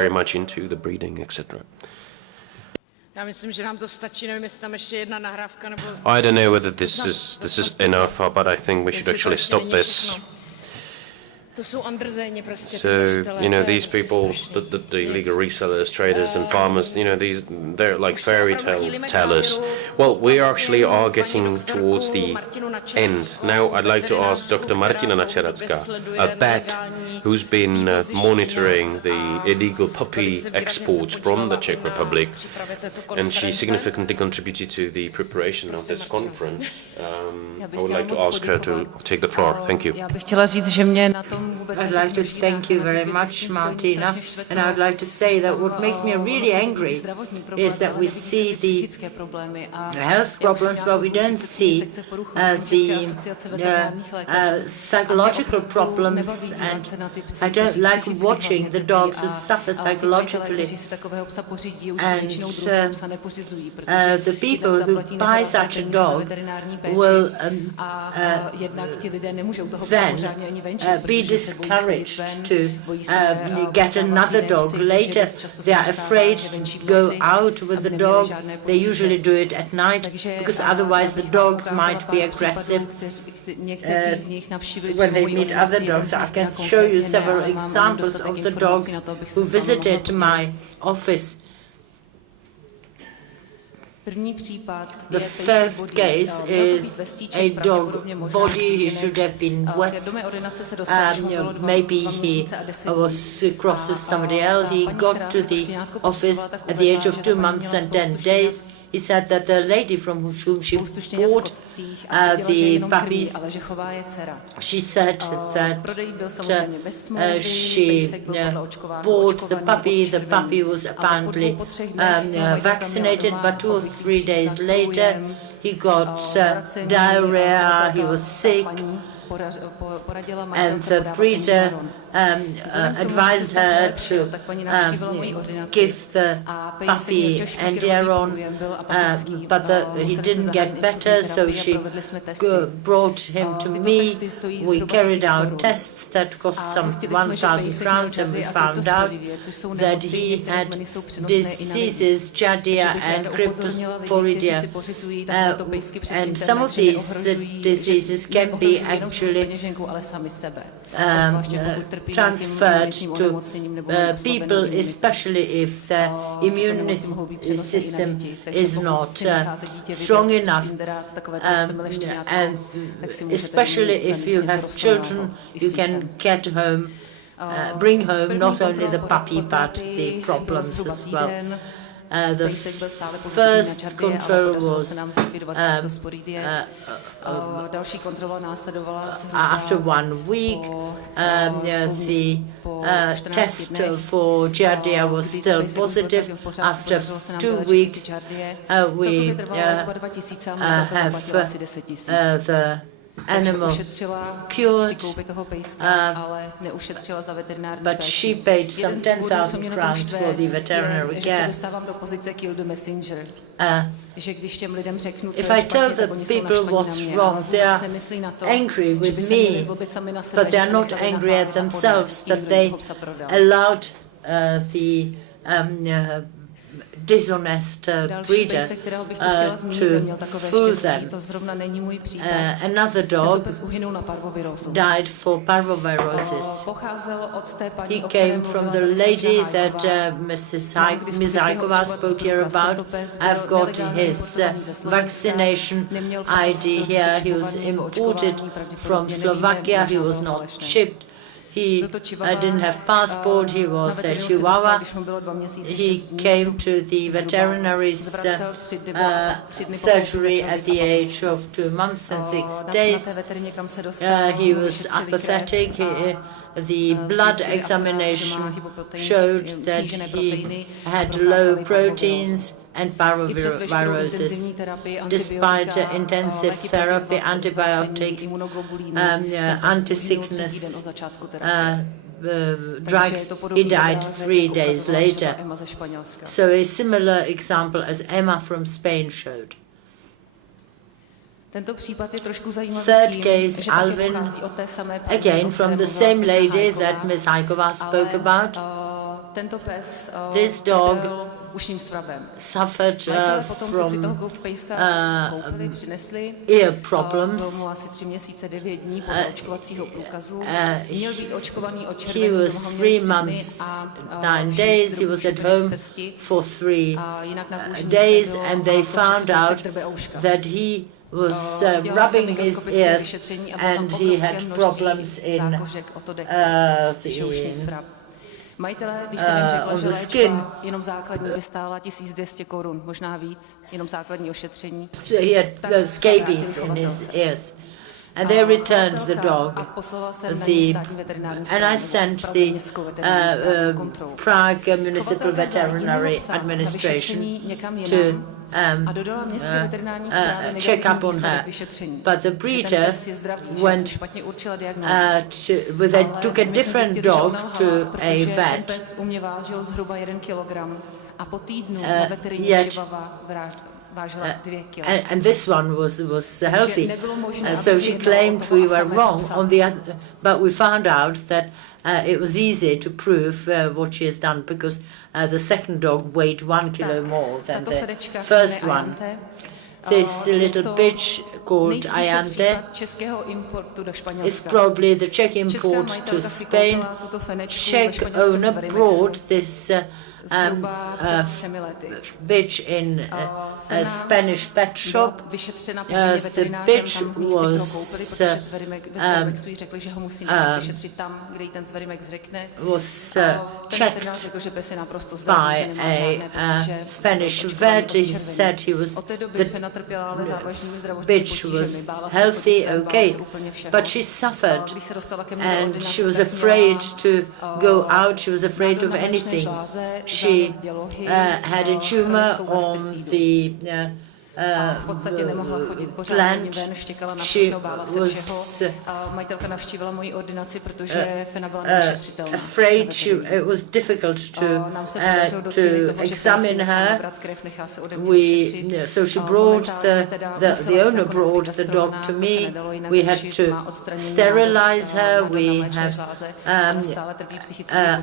very much into the breeding, etc. Já myslím, že nám to stačí, nevím, jestli tam ještě jedna nahrávka nebo... I don't know whether this is enough, but I think we should actually stop this. So, these people, the illegal resellers, traders and farmers, they're like fairy tale tellers. Well, we actually are getting towards the end. Now I'd like to ask Dr. Martina Načeracka, a vet who's been monitoring the illegal puppy exports from the Czech Republic, and she significantly contributed to the preparation of this conference. I would like to ask her to take the floor. Thank you. I'd like to thank you very much, Martina, and I would like to say that what makes me really angry is that we see the health problems, but we don't see the psychological problems, and I don't like watching the dogs who suffer psychologically. And the people who buy such a dog will then be discouraged to get another dog. Later, they are afraid to go out with the dog. They usually do it at night because otherwise the dogs might be aggressive when they meet other dogs. I can show you several examples of the dogs who visited my office. The first case is a dog body. He should have been west. Maybe he was crossed with somebody else. He got to the office at the age of 2 months and 10 days. He said that the lady from whom she bought the puppies, she said that she bought the puppy. The puppy was apparently vaccinated, but 2 or 3 days later he got diarrhea, he was sick, and the breeder advised her to give the puppy Endiaron, but he didn't get better, so she brought him to me. We carried out tests that cost some 1,000 crowns, and we found out that he had diseases, Giardia and Cryptosporidia, and some of these diseases can be actually transferred to people, especially if the immune system is not strong enough, and especially if you have children, you can get home, bring home not only the puppy but the problems as well. The first control was after 1 week. The test for Giardia was still positive. After 2 weeks, we have the animal cured, but she paid some 10,000 crowns for the veterinary care. If I tell the people what's wrong, they are angry with me, but they are not angry at themselves that they allowed the dishonest breeder to fool them. Another dog died for parvovirosis. He came from the lady that Ms. Hajková spoke here about. I've got his vaccination ID here. He was imported from Slovakia. He was not chipped. He didn't have passport, he was a Chihuahua. He came to the veterinary surgery at the age of 2 months and 6 days. He was apathetic. The blood examination showed that he had low proteins and parvovirosis. Despite intensive therapy, antibiotics, anti-sickness drugs, he died 3 days later. So a similar example as Emma from Spain showed. Third case, Alvin, again from the same lady that Ms. Hajková spoke about. Tento pes This dog ušním svrabem. suffered Potom, co si toho from pejska koupili, přinesli, ear byl problems. mu asi 3 měsíce 9 dní podle očkovacího průkazu. Měl být očkovaný od He července was 3 months, 9 days. He was at home for 3 days, and they found out that he was rubbing his ears, and he had problems in Majitelé, když jsem jim řekla, že skin. léčba jenom základní by stála 1200 korun, možná víc, jenom základní ošetření. So he had scabies in his ears. And they returned the dog. And I sent the Prague Municipal Veterinary Administration to check up on her. But the breeder went they took a different dog to a vet. Yet and this one was healthy. So she claimed we were wrong on the other, but we found out that it was easy to prove what she has done because the second dog weighed 1 kilo more than the first one. This little bitch called Ayante is probably the Czech import to Spain. Czech owner brought this bitch in a Spanish pet shop. The bitch was checked by a Spanish vet. He said the bitch was healthy, okay, but she suffered and she was afraid to go out. She was afraid of anything. She had a tumor on the plant. She was afraid. It was difficult to examine her. So she brought the owner brought the dog to me. We had to sterilize her. We have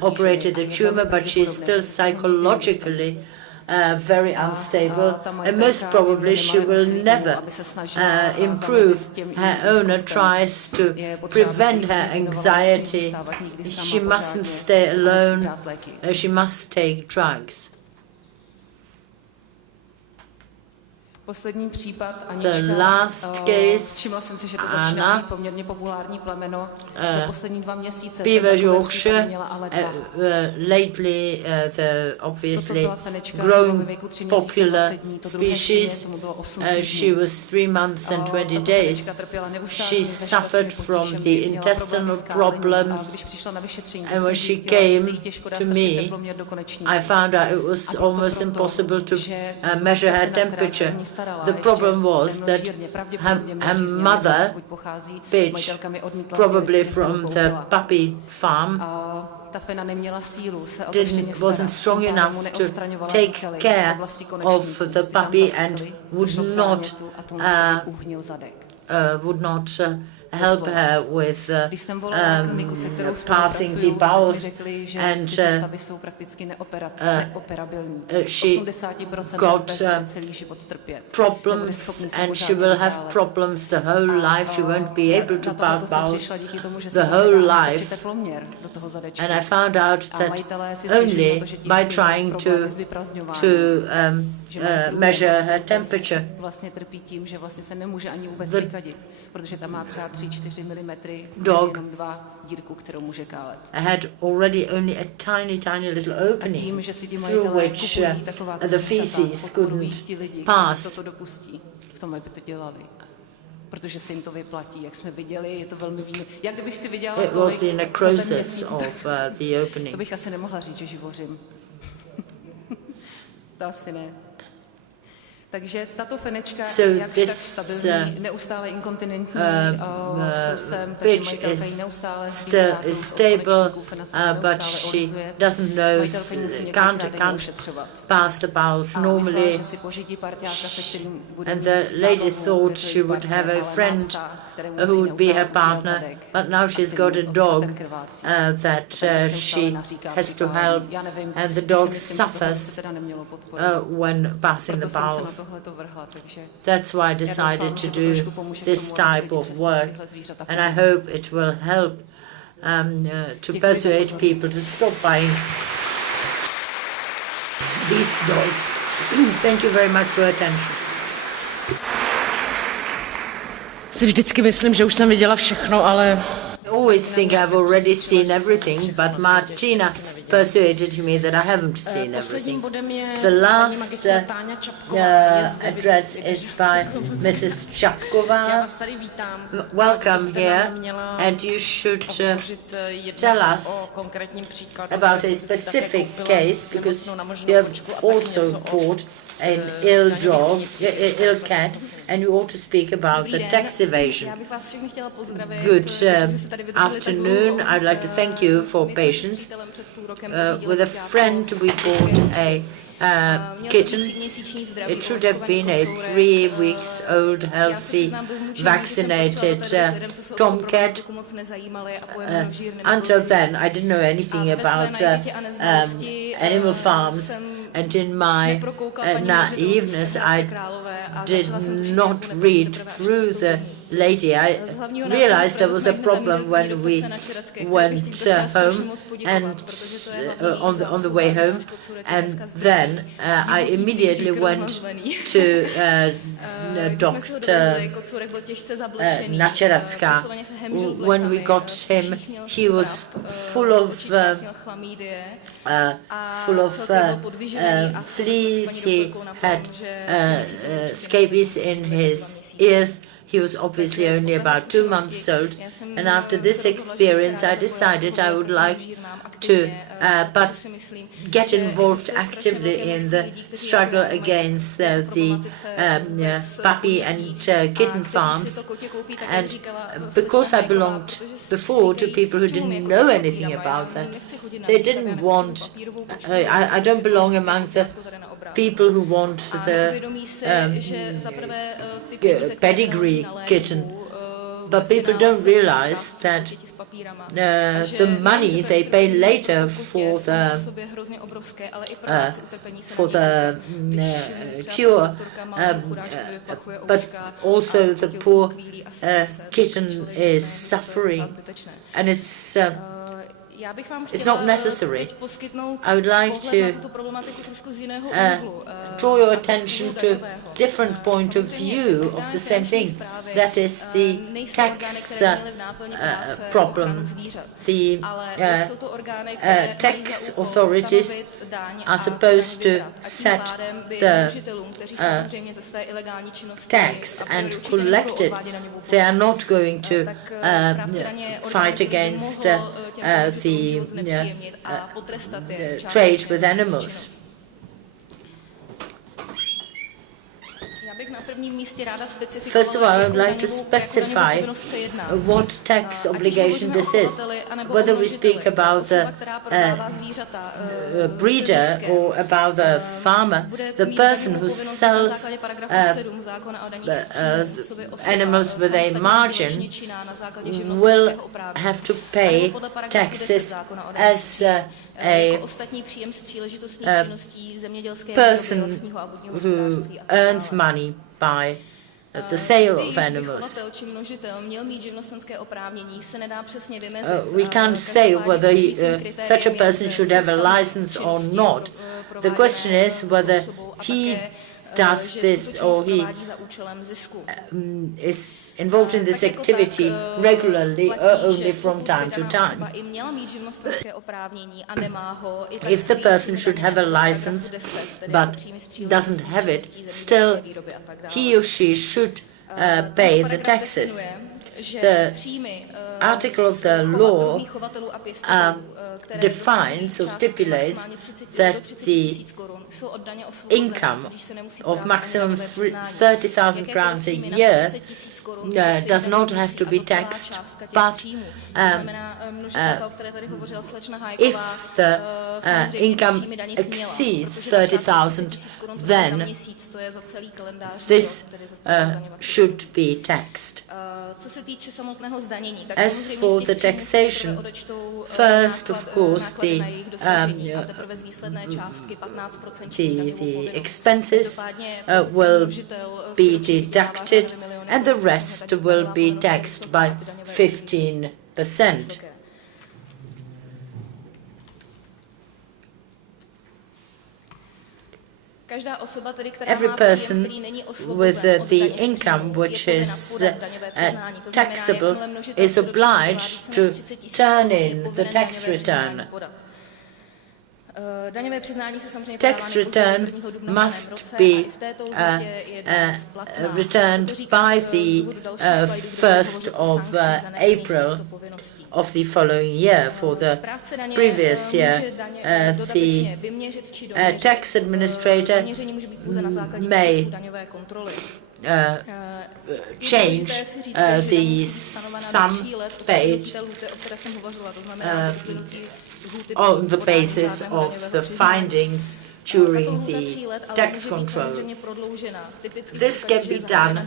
operated the tumor, but she's still psychologically very unstable, and most probably she will never improve. Her owner tries to prevent her anxiety. She mustn't stay alone. She must take drugs. Poslední případ The last case, všimla jsem si, že to začíná být poměrně populární plemeno. Za poslední 2 měsíce Beaver Yorkshire, lately the obviously growing popular species. She was 3 months and 20 days. She suffered from the intestinal problems, and when she came to me, I found out it was almost impossible to measure her temperature. The problem was that her mother, bitch, probably from the puppy farm, wasn't strong enough to take care of the puppy and would not help her with passing the bowels, and she got problems, and she will have problems the whole life. She won't be able to pass bowels the whole life. And I found out that only by trying to measure her temperature. The dog had already only a tiny little opening through which the feces couldn't pass. Protože se jim to vyplatí, jak jsme viděli, je to velmi jak kdybych si viděla it was the necrosis of the opening. To bych asi nemohla říct, že živořím. To asi ne. Takže tato fenečka je jakž tak stabilní, neustále inkontinentní, strusem, takže majitelka ji neustále stable, but she doesn't know, can't pass the bowels normally. And the lady thought she would have a friend who would be her partner, but now she's got a dog that she has to help, and the dog suffers when passing the bowels. That's why I decided to do this type of work, and I hope it will help to persuade people to stop buying these dogs. Thank you very much for your attention. Si vždycky myslím, že už jsem viděla všechno, ale I always think I've already seen everything, but Martina persuaded me that I haven't seen everything. The last address is by Mrs. Čapková. Welcome here, and you should tell us about a specific case, because you have also bought an ill dog, ill cat, and you ought to speak about the tax evasion. Good afternoon. I'd like to thank you for patience. With a friend, we bought a kitten. It should have been a 3 weeks old, healthy, vaccinated tomcat. Until then, I didn't know anything about animal farms. And in my naiveness, I did not read through the lady. I realized there was a problem when we went home and on the way home, and then I immediately went to Dr. Načeracká. When we got him, he was full of fleas. He had scabies in his ears. He was obviously only about 2 months old, and after this experience I decided I would like to get involved actively in the struggle against the puppy and kitten farms. And because I belonged before to people who didn't know anything about that, they didn't want, I don't belong among the people who want the pedigree kitten. But people don't realize that the money they pay later for the cure, but also the poor kitten is suffering, and it's not necessary. I would like to draw your attention to different point of view of the same thing. That is the tax problem. The tax authorities are supposed to set the tax and collect it. They are not going to fight against the trade with animals. First of all, I would like to specify what tax obligation this is. Whether we speak about the breeder or about the farmer, the person who sells animals with a margin will have to pay taxes as a person who earns money by the sale of animals. We can't say whether such a person should have a license or not. The question is whether he does this or he is involved in this activity regularly or only from time to time. If the person should have a license but doesn't have it, still he or she should pay the taxes. The article of the law defines or stipulates that the income of maximum 30,000 crowns a year does not have to be taxed, but if the income exceeds 30,000, then this should be taxed. As for the taxation, first, of course, the expenses will be deducted, and the rest will be taxed by 15%. Every person with the income which is taxable is obliged to turn in the tax return. Tax return must be returned by the 1st of April of the following year. For the previous year, the tax administrator may change the sum paid on the basis of the findings during the tax control. This can be done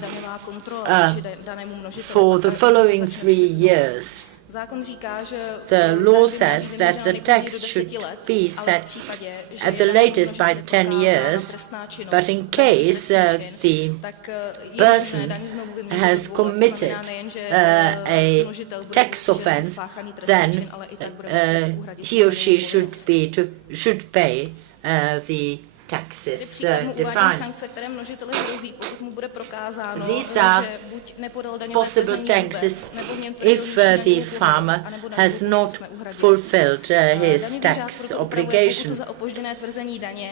for the following 3 years. The law says that the tax should be set at the latest by 10 years, but in case the person has committed a tax offense, then he or she should pay the taxes defined. These are possible taxes if the farmer has not fulfilled his tax obligation.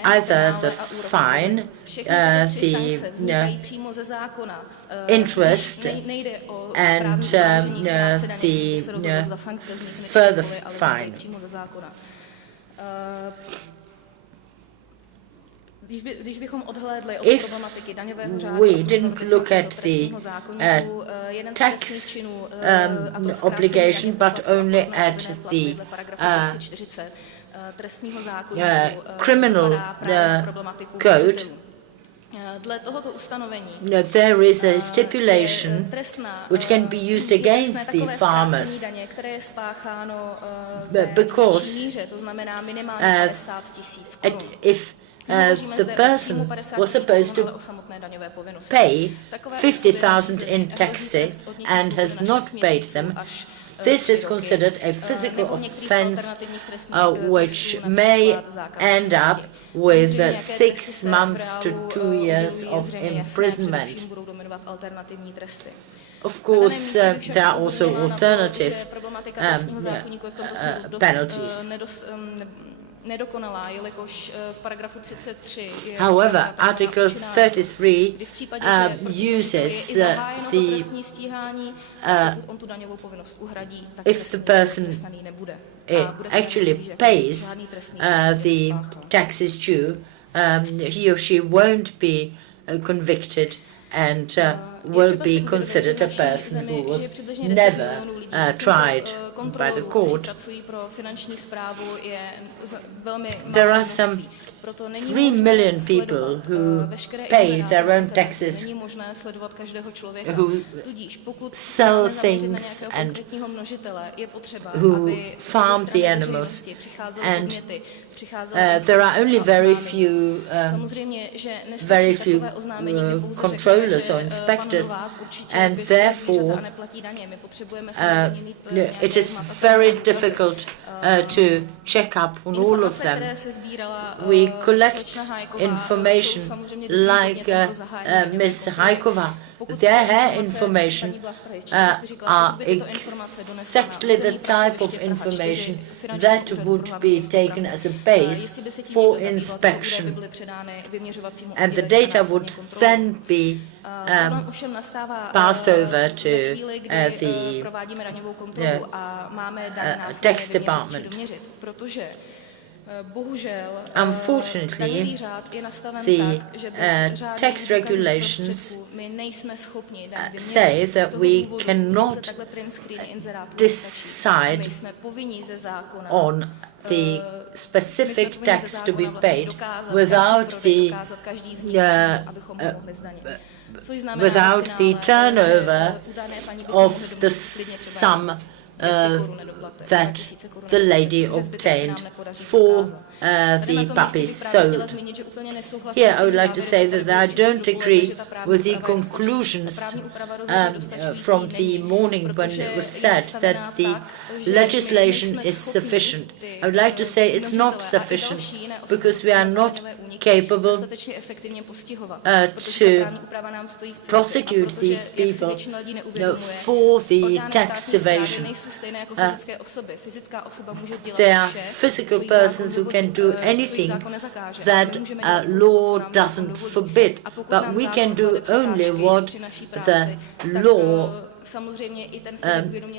Either the fine, the interest, and the further fine. If we didn't look at the tax obligation, but only at the criminal code, there is a stipulation which can be used against the farmers because if the person was supposed to pay 50,000 in taxes and has not paid them, this is considered a physical offense which may end up with 6 months to 2 years of imprisonment. Of course, there are also alternative penalties. However, Article 33 uses if the person actually pays the taxes due, he or she won't be convicted and will be considered a person who was never tried by the court. There are some 3 million people who pay their own taxes, who sell things and who farm the animals, and there are only very few controllers or inspectors, and therefore it is very difficult to check up on all of them. We collect information like Ms. Hajkova their information are exactly the type of information that would be taken as a base for inspection, and the data would then be passed over to the tax department. Unfortunately, the tax regulations say that we cannot decide on the specific tax to be paid without the turnover of the sum that the lady obtained for the puppies sold. Here I would like to say that I don't agree with the conclusions from the morning when it was said that the legislation is sufficient. I would like to say it's not sufficient because we are not capable to prosecute these people for the tax evasion. They are physical persons who can do anything that law doesn't forbid, but we can do only what the law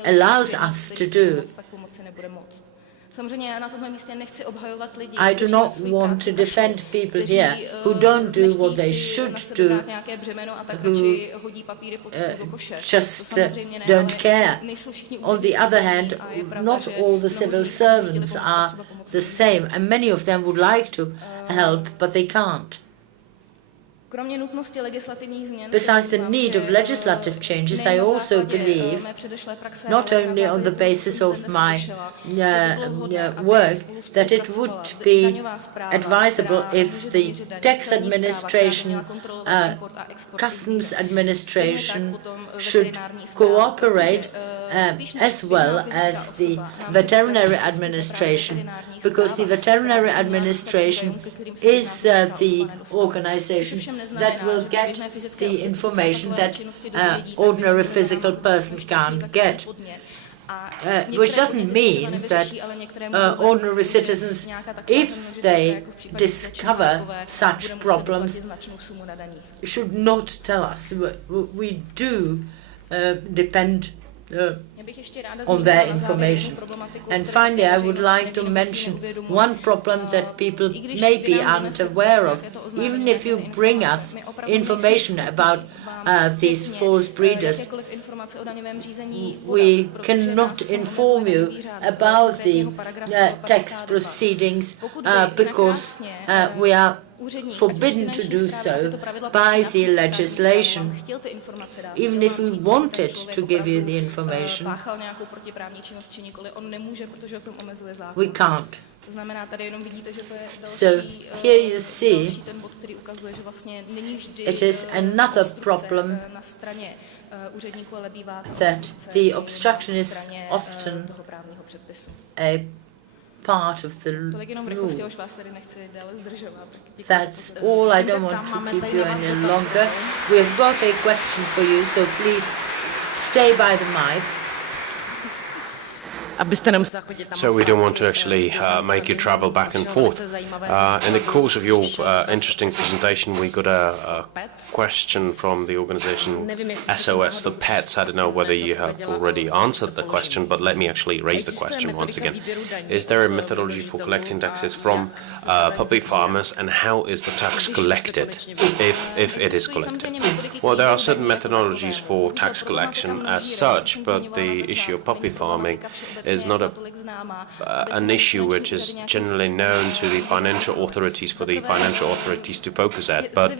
allows us to do. I do not want to defend people here who don't do what they should do, who just don't care. On the other hand, not all the civil servants are the same, and many of them would like to help, but they can't. Besides the need of legislative changes, I also believe, not only on the basis of my work, that it would be advisable if the tax administration, customs administration should cooperate as well as the veterinary administration, because the veterinary administration is the organization that will get the information that ordinary physical persons can't get. Which doesn't mean that ordinary citizens, if they discover such problems, should not tell us. We do depend on their information. And finally, I would like to mention one problem that people may be unaware of. Even if you bring us information about these false breeders, we cannot inform you about the tax proceedings because we are forbidden to do so by the legislation. Even if we wanted to give you the information, we can't. So here you see it is another problem that the obstruction is often a part of the law. That's all. I don't want to keep you any longer. We've got a question for you, so please stay by the mic. So we don't want to actually make you travel back and forth. In the course of your interesting presentation, we got a question from the organization SOS for Pets. I don't know whether you have already answered the question, but let me actually raise the question once again. Is there a methodology for collecting taxes from puppy farmers, and how is the tax collected, if it is collected? Well, there are certain methodologies for tax collection as such, but the issue of puppy farming is not an issue which is generally known to the financial authorities for the financial authorities to focus at. But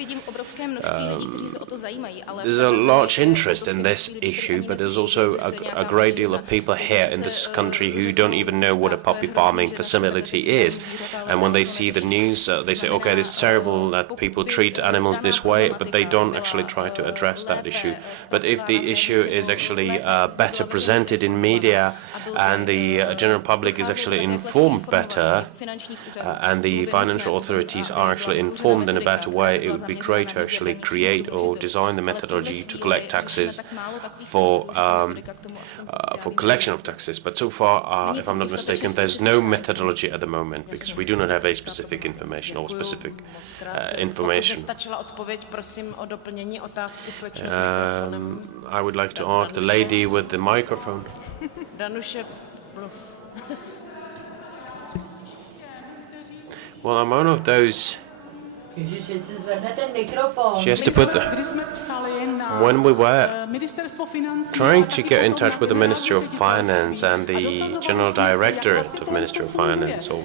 there's a large interest in this issue, but there's also a great deal of people here in this country who don't even know what a puppy farming facility is. And when they see the news, they say, okay, it's terrible that people treat animals this way, but they don't actually try to address that issue. But if the issue is actually better presented in media and and the general public is actually informed better, and the financial authorities are actually informed in a better way, it would be great to actually create or design the methodology to collect taxes for collection of taxes. But so far, if I'm not mistaken, there's no methodology at the moment because we do not have a specific information or specific information. I would like to ask the lady with the microphone. Well, I'm one of those. She has to put the... When we were trying to get in touch with the Ministry of Finance and the General Directorate of Ministry of Finance or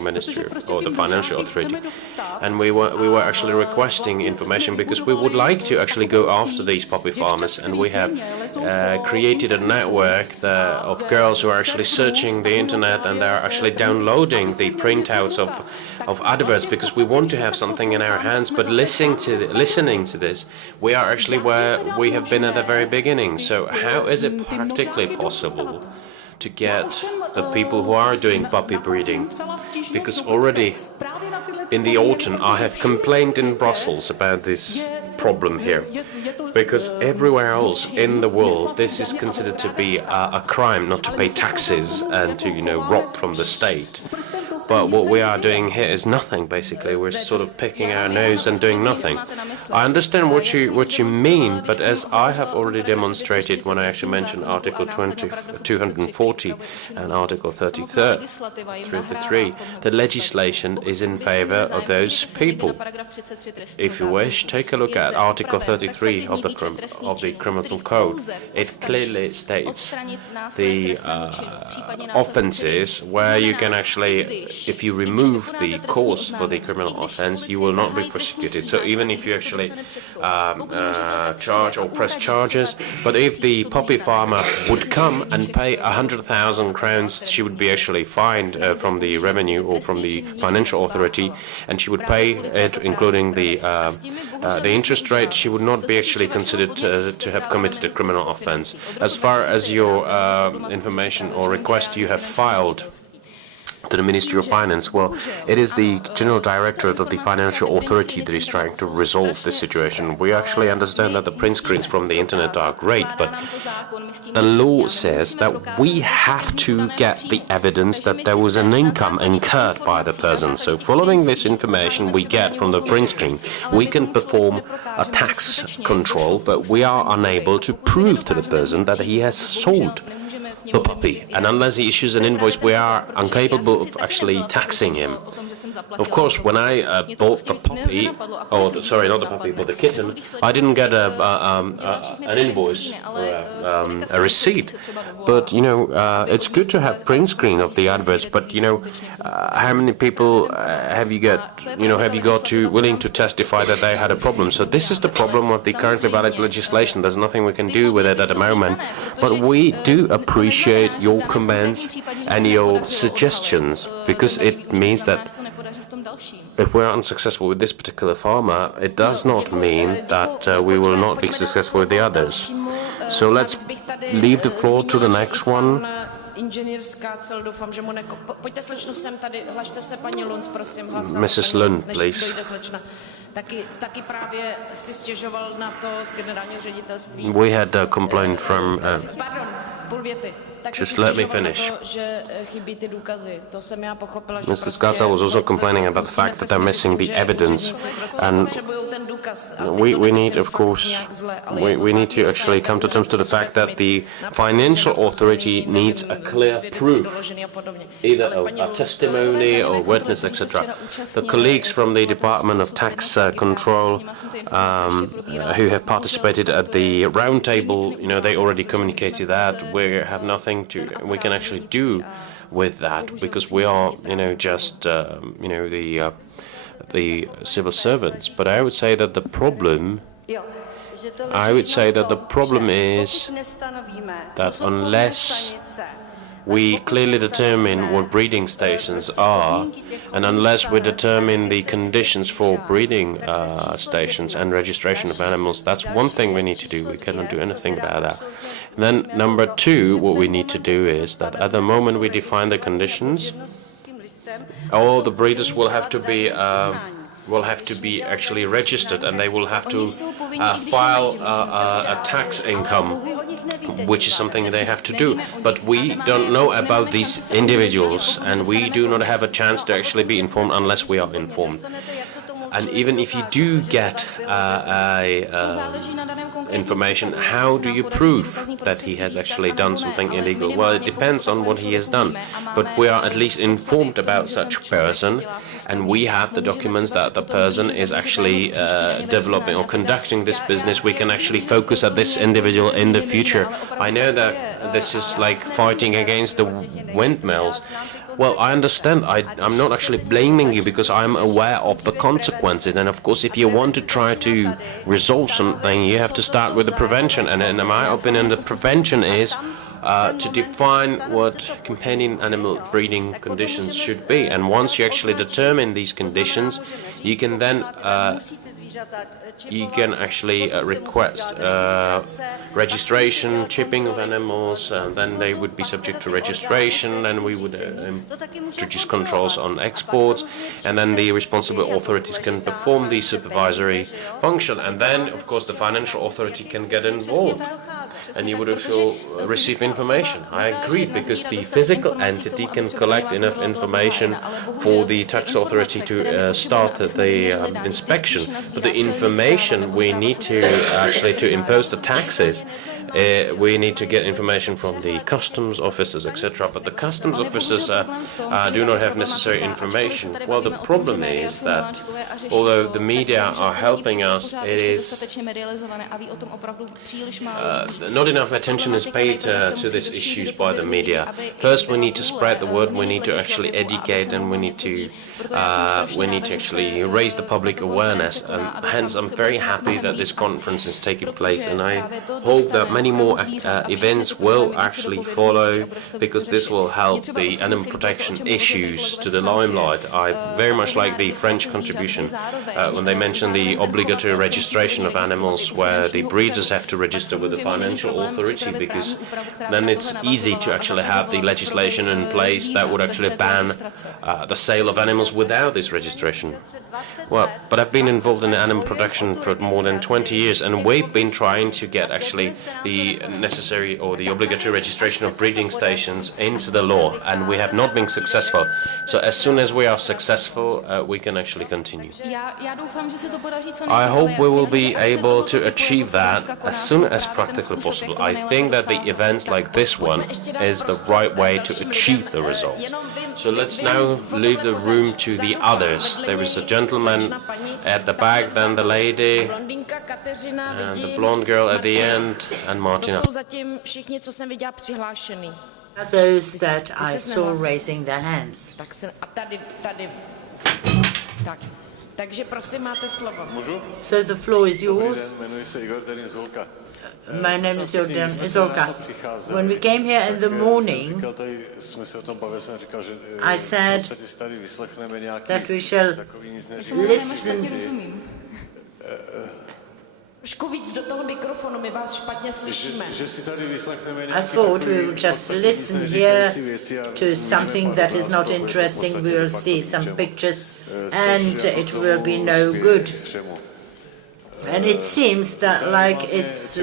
the Financial Authority, and we were actually requesting information because we would like to actually go after these poppy farmers, and we have created a network of girls who are actually searching the internet and they're actually downloading the printouts of adverts because we want to have something in our hands. But listening to this, we are actually where we have been at the very beginning. So how is it practically possible to get the people who are doing puppy breeding? Because already in the autumn I have complained in Brussels about this problem here, because everywhere else in the world this is considered to be a crime not to pay taxes and to rob from the state. But what we are doing here is nothing, basically. We're sort of picking our nose and doing nothing. I understand what you mean, but as I have already demonstrated when I actually mentioned Article 240 and Article 33, the legislation is in favor of those people. If you wish, take a look at Article 33 of the Criminal Code. It clearly states the offences where you can actually, if you remove the cause for the criminal offence, you will not be prosecuted. So even if you actually charge or press charges, but if the poppy farmer would come and pay 100,000 crowns, she would be actually fined from the revenue or from the financial authority, and she would pay it, including the interest rate. She would not be actually considered to have committed a criminal offence. As far as your information or request you have filed to the Ministry of Finance, well, it is the General Directorate of the Financial Authority that is trying to resolve this situation. We actually understand that the print screens from the internet are great, but the law says that we have to get the evidence that there was an income incurred by the person. So following this information we get from the print screen, we can perform a tax control, but we are unable to prove to the person that he has sold the puppy, and unless he issues an invoice, we are incapable of actually taxing him. Of course, when I bought the puppy, sorry, not the puppy, but the kitten, I didn't get an invoice or a receipt. But it's good to have print screen of the adverts. But how many people have you got willing to testify that they had a problem? So this is the problem of the currently valid legislation. There's nothing we can do with it at the moment. But we do appreciate your comments and your suggestions, because it means that if we're unsuccessful with this particular farmer, it does not mean that we will not be successful with the others. So let's leave the floor to the next one. Mrs. Lund, please. We had a complaint from... Just let me finish. Mr. Skaca was also complaining about the fact that they're missing the evidence, and we need, of course, we need to actually come to terms to the fact that the financial authority needs a clear proof, either a testimony or witness, etc. The colleagues from the Department of Tax Control who have participated at the roundtable, they already communicated that we have nothing we can actually do with that, because we are, just, the civil servants. But I would say that the problem is that unless we clearly determine what breeding stations are, and unless we determine the conditions for breeding stations and registration of animals, that's one thing we need to do. We cannot do anything about that. And then number two, what we need to do is that at the moment we define the conditions, all the breeders will have to be actually registered, and they will have to file a tax income, which is something they have to do. But we don't know about these individuals, and we do not have a chance to actually be informed unless we are informed. And even if you do get information, how do you prove that he has actually done something illegal? Well, it depends on what he has done. But we are at least informed about such person, and we have the documents that the person is actually developing or conducting this business. We can actually focus at this individual in the future. I know that this is like fighting against the windmills. Well, I understand. I'm not actually blaming you because I'm aware of the consequences. And of course, if you want to try to resolve something, you have to start with the prevention. And in my opinion, the prevention is to define what companion animal breeding conditions should be. And once you actually determine these conditions, you can then actually request registration, chipping of animals, and then they would be subject to registration, and we would introduce controls on exports, and then the responsible authorities can perform the supervisory function, and then, of course, the financial authority can get involved, and you would receive information. I agree, because the physical entity can collect enough information for the tax authority to start the inspection, but the information we need to actually to impose the taxes, we need to get information from the customs officers, etc. But the customs officers do not have necessary information. Well, the problem is that although the media are helping us, it is not enough attention is paid to these issues by the media. First, we need to spread the word. We need to actually educate, and we need to actually raise the public awareness. And hence, I'm very happy that this conference is taking place, and I hope that many more events will actually follow, because this will help the animal protection issues to the limelight. I very much like the French contribution when they mentioned the obligatory registration of animals, where the breeders have to register with the financial authority, because then it's easy to actually have the legislation in place that would actually ban the sale of animals without this registration. Well, but I've been involved in animal production for more than 20 years, and we've been trying to get actually the necessary or the obligatory registration of breeding stations into the law, and we have not been successful. So as soon as we are successful, we can actually continue. I hope we will be able to achieve that as soon as practically possible. I think that the events like this one is the right way to achieve the result. So let's now leave the room to the others. There is a gentleman at the back, then the lady, and the blonde girl at the end, and Martina. Those that I saw raising their hands. So the floor is yours. My name is Jordan Izolka. When we came here in the morning, I said that we shall listen. I thought we would just listen here to something that is not interesting. We will see some pictures, and it will be no good. And it seems that like it's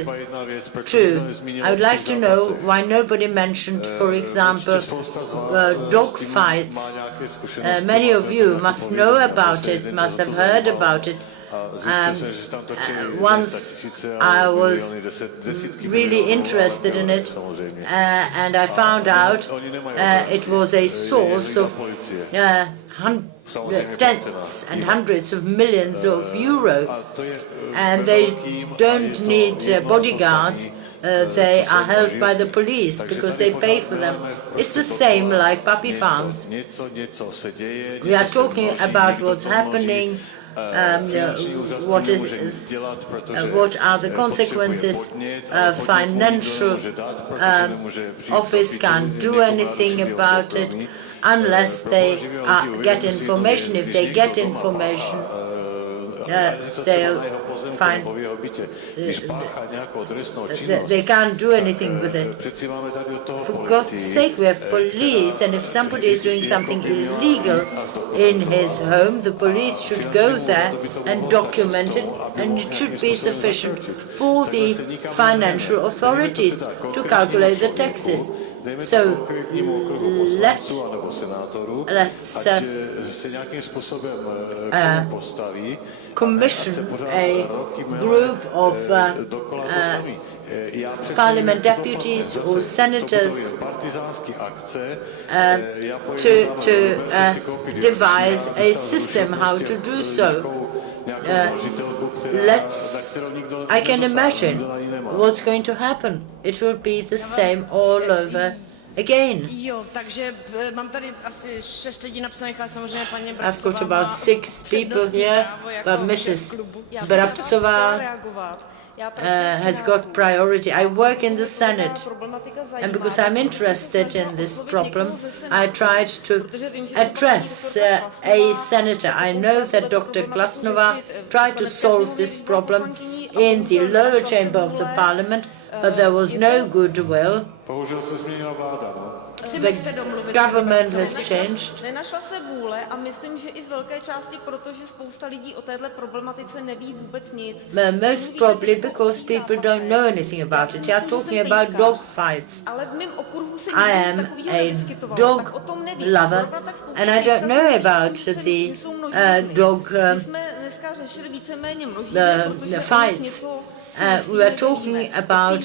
true. I would like to know why nobody mentioned, for example, dog fights. Many of you must know about it, must have heard about it. Once I was really interested in it, and I found out it was a source of tens and hundreds of millions of euro, and they don't need bodyguards. They are held by the police because they pay for them. It's the same like puppy farms. We are talking about what's happening. what are the consequences. Financial office can't do anything about it unless they get information. If they get information, they'll find they can't do anything with it. For God's sake, we have police, and if somebody is doing something illegal in his home, the police should go there and document it, and it should be sufficient for the financial authorities to calculate the taxes. So let's commission a group of parliament deputies or senators to devise a system how to do so. I can imagine what's going to happen. It will be the same all over again. Jo, takže mám tady asi 6 lidí napsaných, ale samozřejmě paní I've got Brabcová about 6 people here, but Mrs. Brabcová has got priority. I work in the Senate, and because I'm interested in this problem, I tried to address a senator. I know that Dr. Klasnova tried to solve this problem in the lower chamber of the parliament, but there was no goodwill. The government has changed. Nenašla se vůle a myslím, že i z velké části proto, že spousta lidí o téhle problematice neví vůbec nic. Most probably because people don't know anything about it. You are talking about dog fights. I am a dog lover and I don't know about the dog fights. We were talking about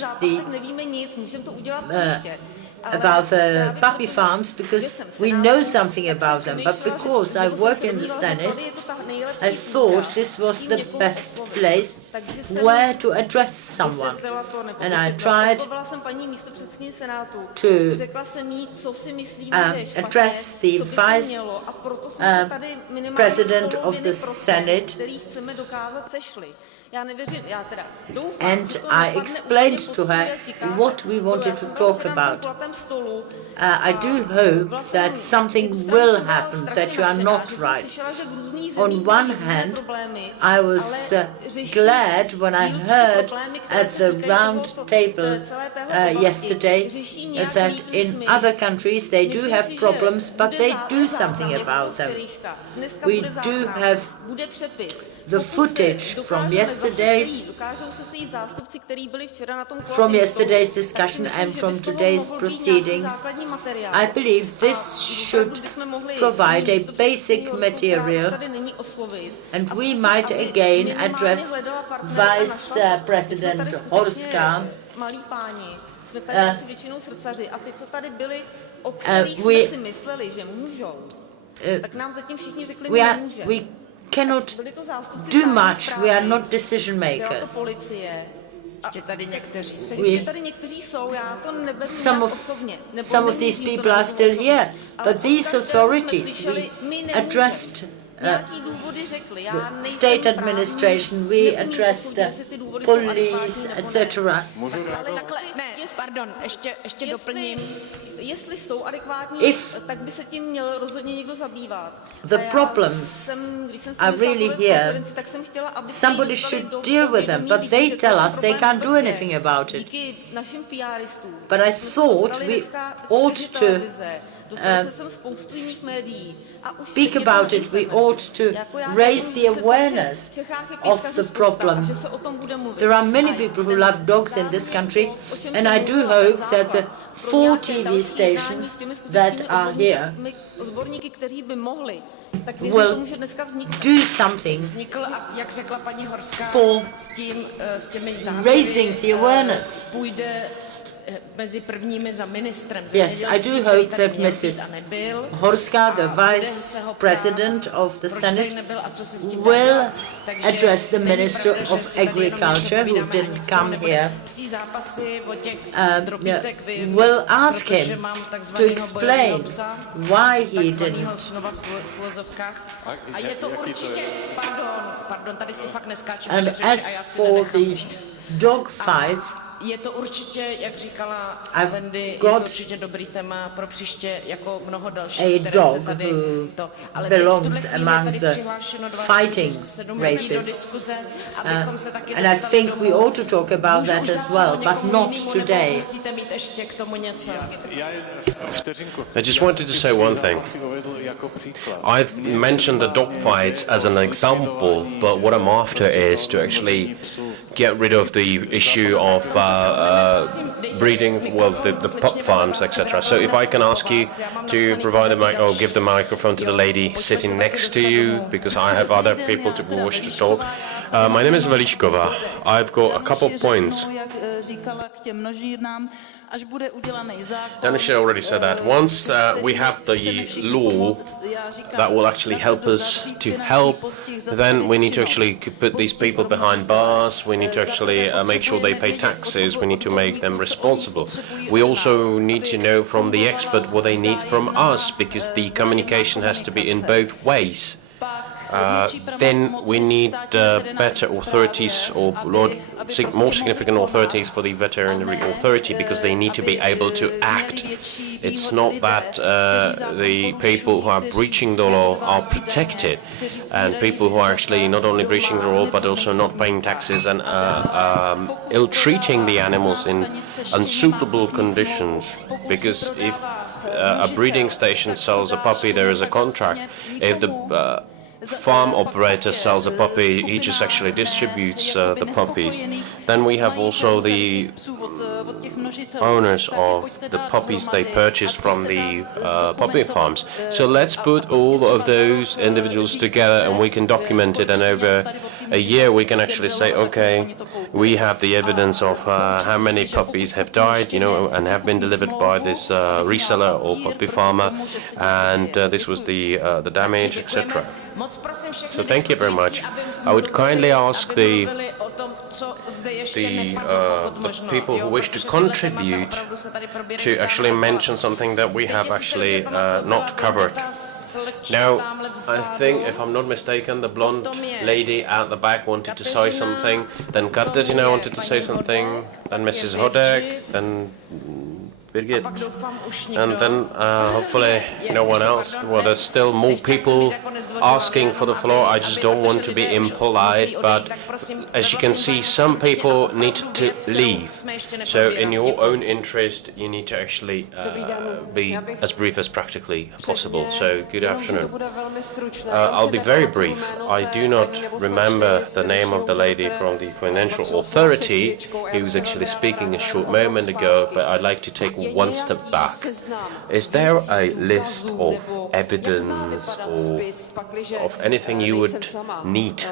the puppy farms because we know something about them, but because I work in the Senate, I thought this was the best place where to address someone. And I tried to address the vice president of the Senate, and I explained to her what we wanted to talk about. I do hope that something will happen, that you are not right. On one hand, I was glad when I heard at the round table yesterday that in other countries they do have problems, but they do something about them. We do have the footage from yesterday's discussion and from today's proceedings. I believe this should provide a basic material, and we might again address Vice President Horska. We cannot do much. We are not decision makers. Some of these people are still here, but these authorities, we addressed state administration, we addressed police, etc. Pardon, ještě doplním. Jestli jsou adekvátní, tak by se tím měl rozhodně někdo zabývat. The problems are really here. Somebody should deal with them, but they tell us they can't do anything about it. But I thought we ought to speak about it. We ought to raise the awareness of the problem. There are many people who love dogs in this country, and I do hope that the 4 TV stations that are here will do something for raising the awareness. mezi prvními za ministrem Yes, I do hope that Mrs. Horska, the vice president of the Senate, will address the Minister of Agriculture, who didn't come here, will ask him to explain why he didn't. And as for these dog fights, je to určitě, jak říkala Wendy, je to určitě dobrý téma pro příště, jako mnoho dalších, které se tady to. Ale teď v tuhle chvíli je tady přihlášeno 7 lidí do diskuze, abychom se taky and I think we ought to talk about that as well, but not today. Musíte mít ještě k tomu něco. I just wanted to say one thing. I've mentioned the dog fights as an example, but what I'm after is to actually get rid of the issue of breeding, well, the pup farms, etc. So if I can ask you to provide or give the microphone to the lady sitting next to you, because I have other people who wish to talk. My name is Veliškova. I've got a couple of points. Danisha already said that. Once we have the law that will actually help us to help, then we need to actually put these people behind bars. We need to actually make sure they pay taxes. We need to make them responsible. We also need to know from the expert what they need from us, because the communication has to be in both ways. Then we need better authorities or more significant authorities for the veterinary authority, because they need to be able to act. It's not that the people who are breaching the law are protected, and people who are actually not only breaching the law but also not paying taxes and ill-treating the animals in unsuitable conditions. Because if a breeding station sells a puppy, there is a contract. If the farm operator sells a puppy, he just actually distributes the puppies. Then we have also the owners of the puppies they purchased from the puppy farms. So let's put all of those individuals together and we can document it, and over a year we can actually say, okay, we have the evidence of how many puppies have died, and have been delivered by this reseller or puppy farmer, and this was the damage, etc. So thank you very much. I would kindly ask the people who wish to contribute to actually mention something that we have actually not covered. Now, I think, if I'm not mistaken, the blonde lady at the back wanted to say something, then Kateřina wanted to say something, then Mrs. Hodek, then Birgit, and then hopefully no one else. Well, there's still more people asking for the floor. I just don't want to be impolite, but as you can see, some people need to leave. So in your own interest, you need to actually be as brief as practically possible. So good afternoon. I'll be very brief. I do not remember the name of the lady from the Financial Authority who was actually speaking a short moment ago, but I'd like to take one step back. Is there a list of evidence or of anything you would need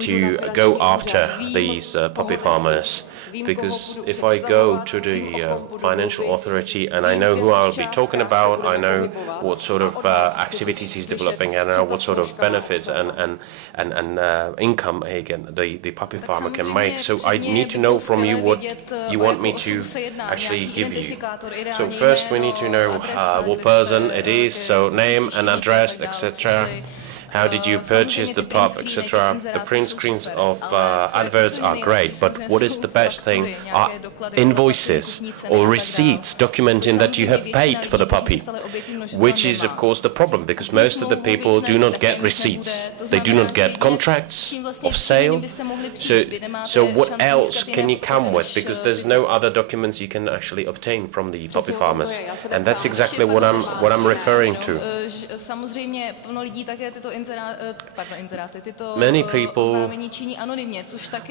to go after these puppy farmers? Because if I go to the Financial Authority and I know who I'll be talking about, I know what sort of activities he's developing, and I know what sort of benefits and income again the puppy farmer can make. So I need to know from you what you want me to actually give you. So first we need to know what person it is, so name and address, etc. How did you purchase the pup, etc. The print screens of adverts are great, but what is the best thing are invoices or receipts documenting that you have paid for the puppy, which is of course the problem, because most of the people do not get receipts. They do not get contracts of sale. So what else can you come with? Because there's no other documents you can actually obtain from the puppy farmers, and that's exactly what I'm referring to. Many people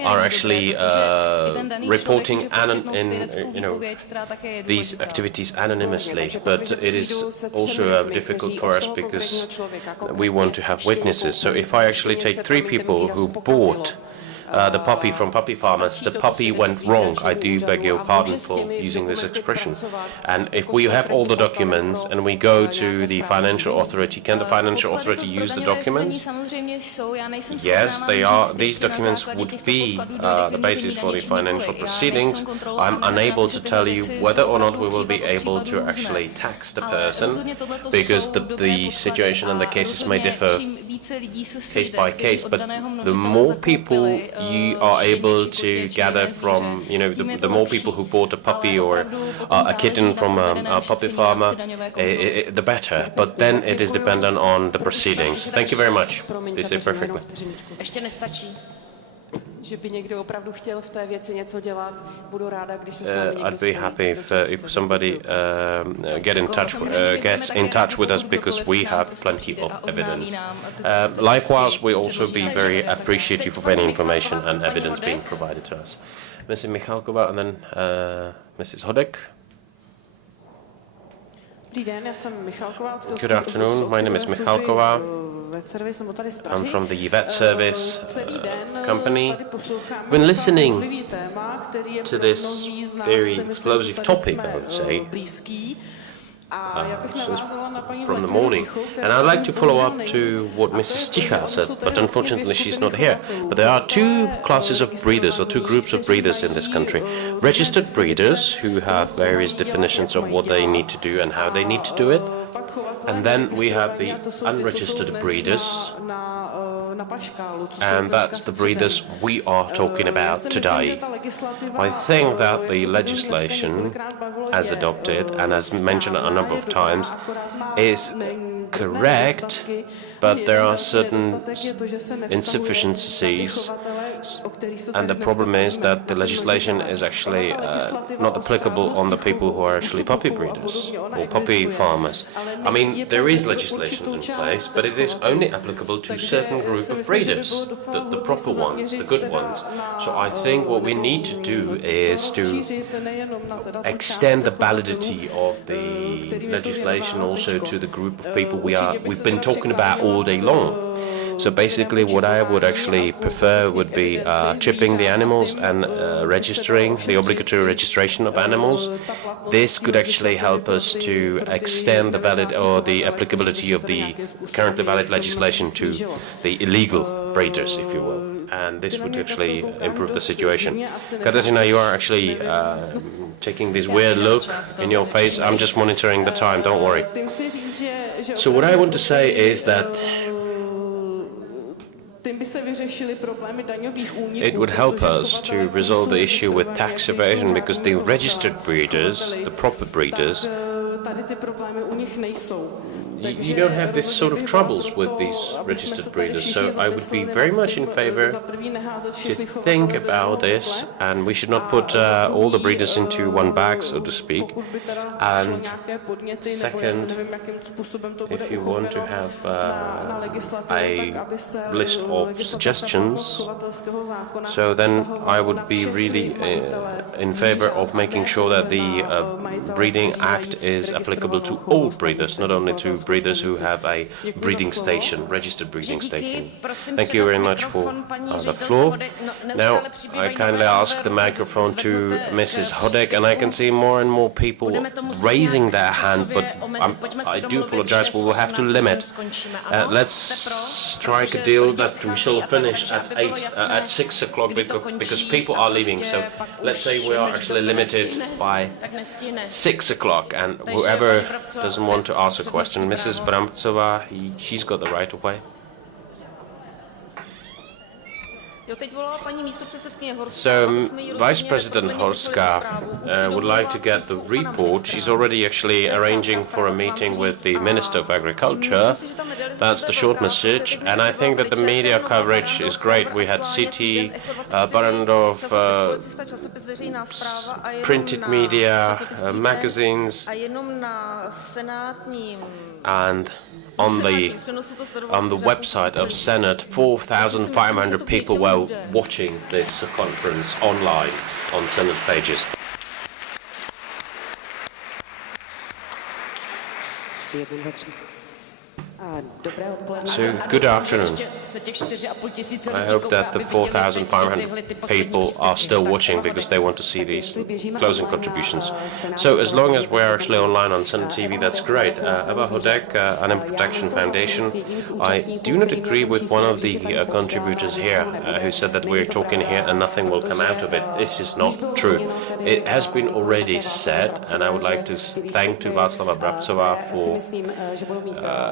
are actually reporting these activities anonymously, but it is also difficult for us because we want to have witnesses. So if I actually take 3 people who bought the puppy from puppy farmers. The puppy went wrong. I do beg your pardon for using this expression. And if we have all the documents and we go to the financial authority, can the financial authority use the documents? Yes, they are. These documents would be the basis for the financial proceedings. I'm unable to tell you whether or not we will be able to actually tax the person, because the situation and the cases may differ case by case, but the more people you are able to gather from, the more people who bought a puppy or a kitten from a puppy farmer, the better. But then it is dependent on the proceedings. Thank you very much. This is perfectly. Že by někdo opravdu chtěl v té věci něco dělat, budu ráda, když se s námi někdo I'd be happy if somebody gets in touch with us, because we have plenty of evidence. Likewise, we also be very appreciative of any information and evidence being provided to us. Mrs. Michalková and then Mrs. Hodek. Good afternoon, my name is Michalková. I'm from the vet service company. I've been listening to this very explosive topic, I would say, since from the morning. And I'd like to follow up to what Mrs. Ticha said, but unfortunately she's not here. But there are two classes of breeders, or two groups of breeders in this country. Registered breeders, who have various definitions of what they need to do and how they need to do it. And then we have the unregistered breeders, and that's the breeders we are talking about today. I think that the legislation, as adopted and as mentioned a number of times, is correct, but there are certain insufficiencies, and the problem is that the legislation is actually not applicable on the people who are actually puppy breeders or puppy farmers. I mean, there is legislation in place, but it is only applicable to a certain group of breeders, the proper ones, the good ones. So I think what we need to do is to extend the validity of the legislation also to the group of people we've been talking about all day long. So basically what I would actually prefer would be chipping the animals and registering, the obligatory registration of animals. This could actually help us to extend the valid or the applicability of the currently valid legislation to the illegal breeders, if you will. And this would actually improve the situation. Katarzyna, you are actually taking this weird look in your face. I'm just monitoring the time, don't worry. So what I want to say is that it would help us to resolve the issue with tax evasion, because the registered breeders, the proper breeders, you don't have this sort of troubles with these registered breeders. So I would be very much in favor to think about this, and we should not put all the breeders into one bag, so to speak. And second, if you want to have a list of suggestions, so then I would be really in favor of making sure that the Breeding Act is applicable to all breeders, not only to breeders who have a breeding station, registered breeding station. Thank you very much for the floor. Now I kindly ask the microphone to Mrs. Hodek, and I can see more and more people raising their hand, but I do apologize, we will have to limit. Let's strike a deal that we shall finish at 6 o'clock, because people are leaving. So let's say we are actually limited by 6 o'clock, and whoever doesn't want to ask a question, Mrs. Bramcová, she's got the right of way. So Vice President Horska would like to get the report. She's already actually arranging for a meeting with the Minister of Agriculture. That's the short message, and I think that the media coverage is great. We had CT, Barandov, printed media, magazines, and on the website of Senate, 4,500 people were watching this conference online on Senate pages. So, good afternoon. I hope that the 4,500 people are still watching because they want to see these closing contributions. So, as long as we're actually online on Senate TV, that's great. Eva Hodek, Animal Protection Foundation. I do not agree with one of the contributors here who said that we're talking here and nothing will come out of it. This is not true. It has been already said, and I would like to thank to Václava Brabcová for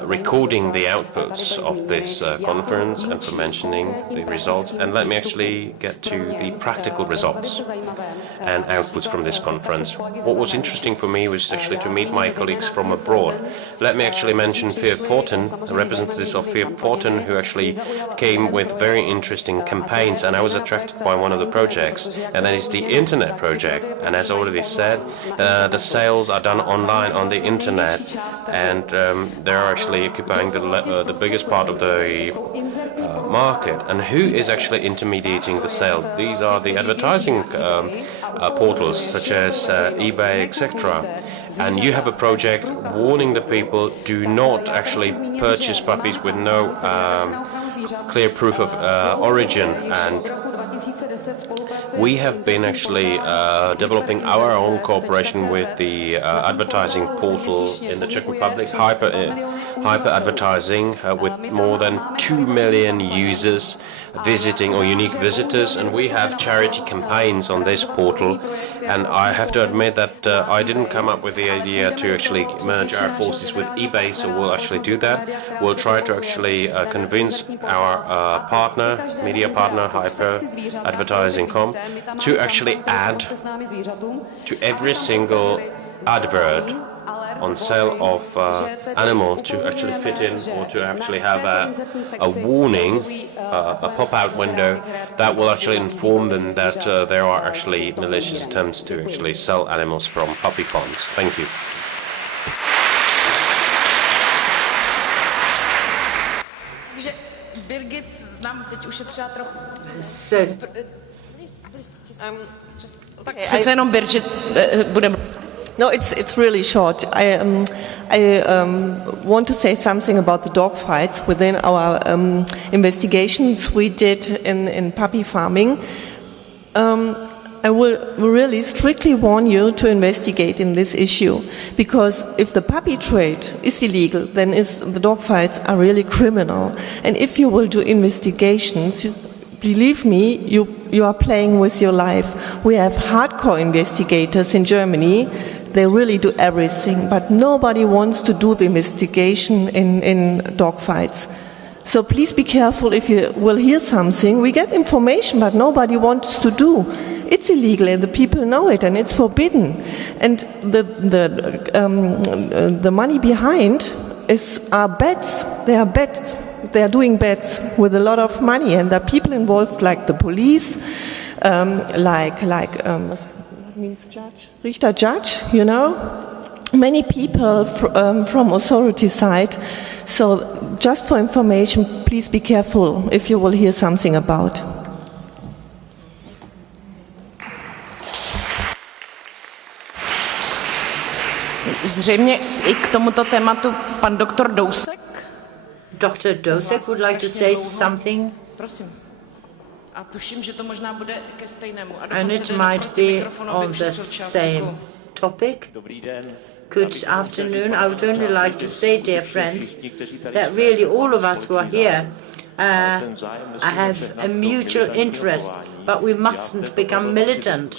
recording the outputs of this conference and for mentioning the results. And let me actually get to the practical results and outputs from this conference. What was interesting for me was actually to meet my colleagues from abroad. Let me actually mention Fiat Fortin, the representatives of Fiat Fortin, who actually came with very interesting campaigns, and I was attracted by one of the projects, and that is the Internet project. And as already said, the sales are done online on the Internet, and they're actually occupying the biggest part of the market. And who is actually intermediating the sale? These are the advertising portals such as eBay, etc. And you have a project warning the people do not actually purchase puppies with no clear proof of origin. And we have been actually developing our own cooperation with the advertising portal in the Czech Republic, Hyper Advertising, with more than 2 million users visiting or unique visitors, and we have charity campaigns on this portal. And I have to admit that I didn't come up with the idea to actually merge our forces with eBay, so we'll actually do that. We'll try to actually convince our media partner, Hyper Advertising.com, to actually add to every single advert on sale of animal to actually fit in, or to actually have a warning, a pop-out window that will actually inform them that there are actually malicious attempts to actually sell animals from puppy farms. Thank you. Birgit nám teď ušetřila trochu. Přece jenom Birgit budeme. No, it's really short. I want to say something about the dog fights within our investigations we did in puppy farming. I will really strictly warn you to investigate in this issue, because if the puppy trade is illegal, then the dog fights are really criminal. And if you will do investigations, believe me, you are playing with your life. We have hardcore investigators in Germany. They really do everything, but nobody wants to do the investigation in dog fights. So please be careful if you will hear something. We get information, but nobody wants to do. It's illegal, and the people know it, and it's forbidden. And the money behind are bets. They are bets. They are doing bets with a lot of money, and there are people involved, like the police, Richter judge, you know, many people from authority side. So just for information, please be careful if you will hear something about. Zřejmě i k tomuto tématu pan doktor Dousek. Dr. Dosek would like to say something. Prosím. A tuším, že to možná bude ke stejnému. And it might be on the same topic. Good afternoon. I would only like to say, dear friends, that really all of us who are here have a mutual interest, but we mustn't become militant.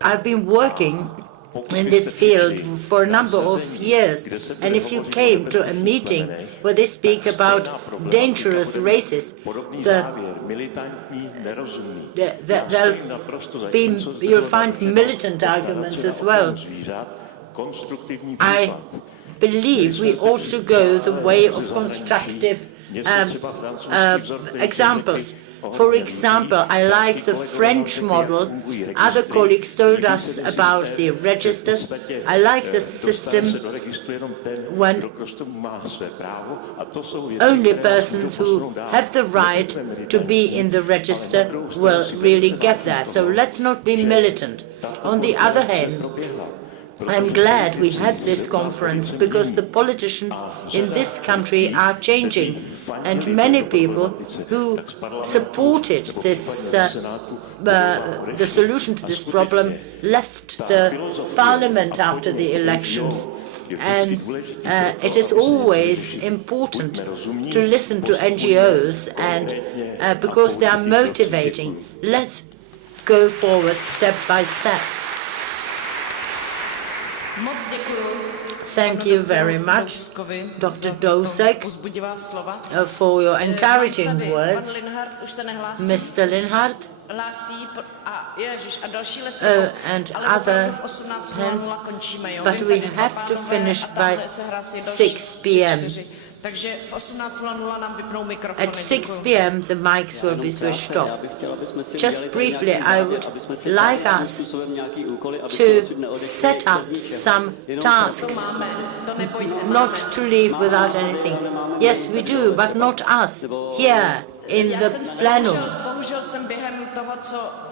I've been working in this field for a number of years, and if you came to a meeting where they speak about dangerous races, you'll find militant arguments as well. I believe we ought to go the way of constructive examples. For example, I like the French model. Other colleagues told us about the registers. I like the system when only persons who have the right to be in the register will really get there. So let's not be militant. On the other hand, I'm glad we had this conference because the politicians in this country are changing, and many people who supported this, the solution to this problem left the parliament after the elections. And it is always important to listen to NGOs, and because they are motivating. Let's go forward step by step. Thank you very much, Dr. Dosek, for your encouraging words. Mr. Linhart and other hands, but we have to finish by 6 p.m. At 6 p.m. the mics will be switched off. Just briefly, I would like us to set up some tasks, not to leave without anything. Yes, we do, but not us, here in the plenum.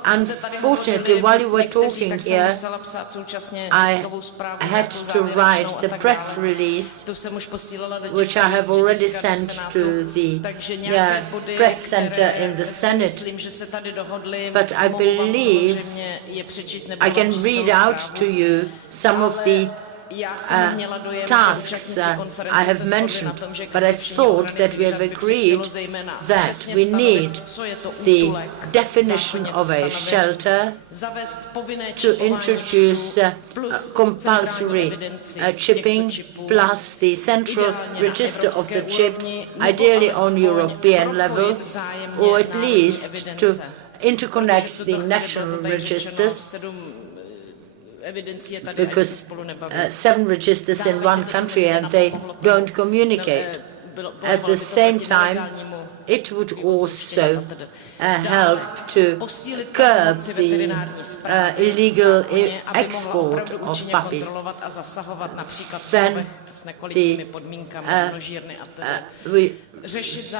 Unfortunately, while you were talking here, I had to write the press release, which I have already sent to the press center in the Senate. But I believe I can read out to you some of the tasks I have mentioned, but I thought that we have agreed that we need the definition of a shelter, to introduce compulsory chipping, plus the central register of the chips, ideally on European level, or at least to interconnect the national registers, because 7 registers in one country and they don't communicate. At the same time, it would also help to curb the illegal export of puppies. Then we should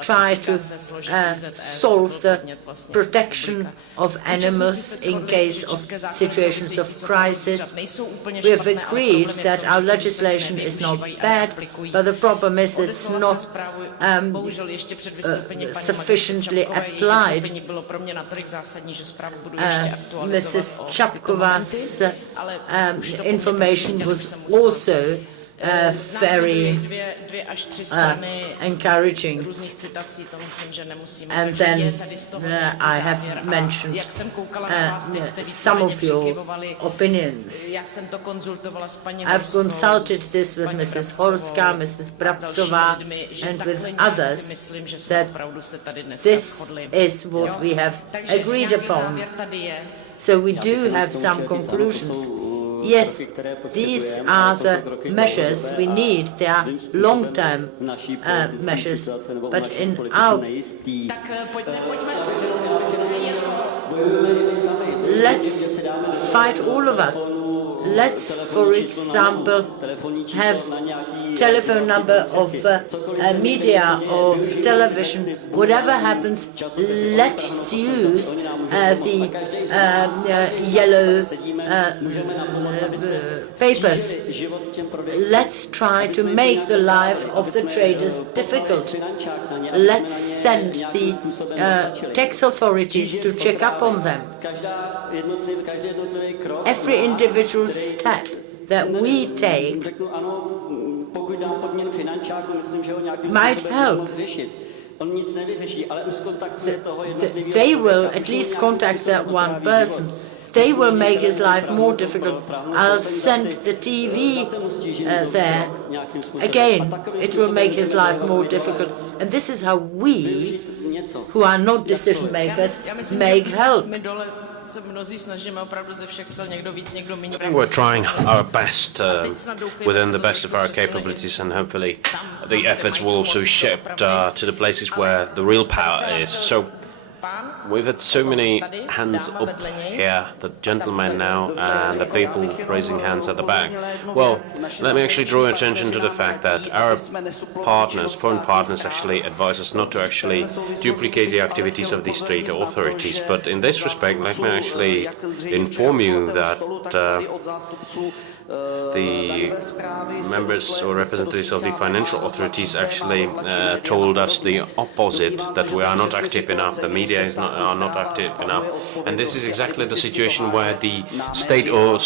try to solve the protection of animals in case of situations of crisis. We have agreed that our legislation is not bad, but the problem is it's not sufficiently applied. Mrs. Čapková's information was also very encouraging. And then I have mentioned some of your opinions. I've consulted this with Mrs. Horská, Mrs. Brabcová, and with others, that this is what we have agreed upon. So we do have some conclusions. Yes, these are the measures we need. They are long-term measures, but in our... Let's fight, all of us. Let's, for example, have telephone number of media, of television. Whatever happens, let's use the yellow papers. Let's try to make the life of the traders difficult. Let's send the tax authorities to check up on them. Every individual step that we take might help. They will at least contact that one person. They will make his life more difficult. I'll send the TV there. Again, it will make his life more difficult. And this is how we, who are not decision makers, make help. I think we're trying our best within the best of our capabilities, and hopefully the efforts will also shift to the places where the real power is. So We've had so many hands up here, the gentleman now and the people raising hands at the back. Well, let me actually draw attention to the fact that our partners, foreign partners, actually advise us not to actually duplicate the activities of the state authorities. But in this respect, let me actually inform you that the members or representatives of the financial authorities actually told us the opposite, that we are not active enough, the media are not active enough. And this is exactly the situation where the state or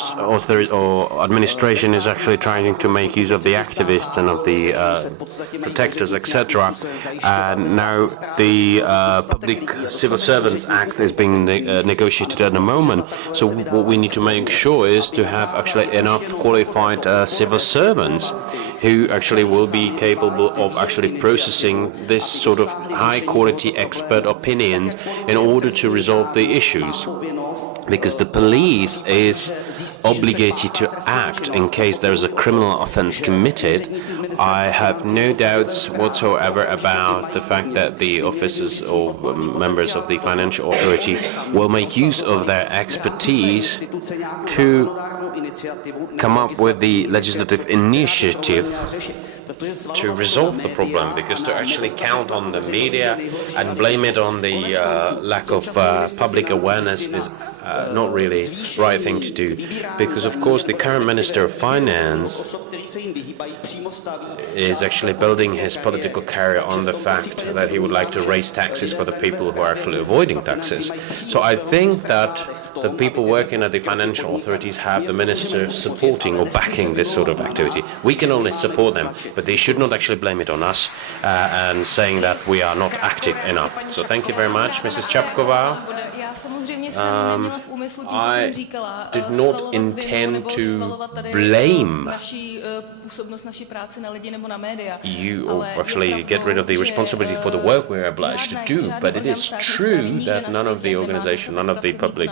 administration is actually trying to make use of the activists and of the protectors, etc. And now the Public Civil Servants Act is being negotiated at the moment. So what we need to make sure is to have actually enough qualified civil servants who actually will be capable of actually processing this sort of high-quality expert opinions in order to resolve the issues. Because the police is obligated to act in case there is a criminal offense committed. I have no doubts whatsoever about the fact that the officers or members of the financial authority will make use of their expertise to come up with the legislative initiative to resolve the problem, because to actually count on the media and blame it on the lack of public awareness is not really the right thing to do, because of course the current Minister of Finance is actually building his political career on the fact that he would like to raise taxes for the people who are actually avoiding taxes. So I think that the people working at the financial authorities have the minister supporting or backing this sort of activity. We can only support them, but they should not actually blame it on us and saying that we are not active enough. So thank you very much, Mrs. Čapková. I did not intend to blame you or actually get rid of the responsibility for the work we're obliged to do, but it is true that none of the organization, none of the public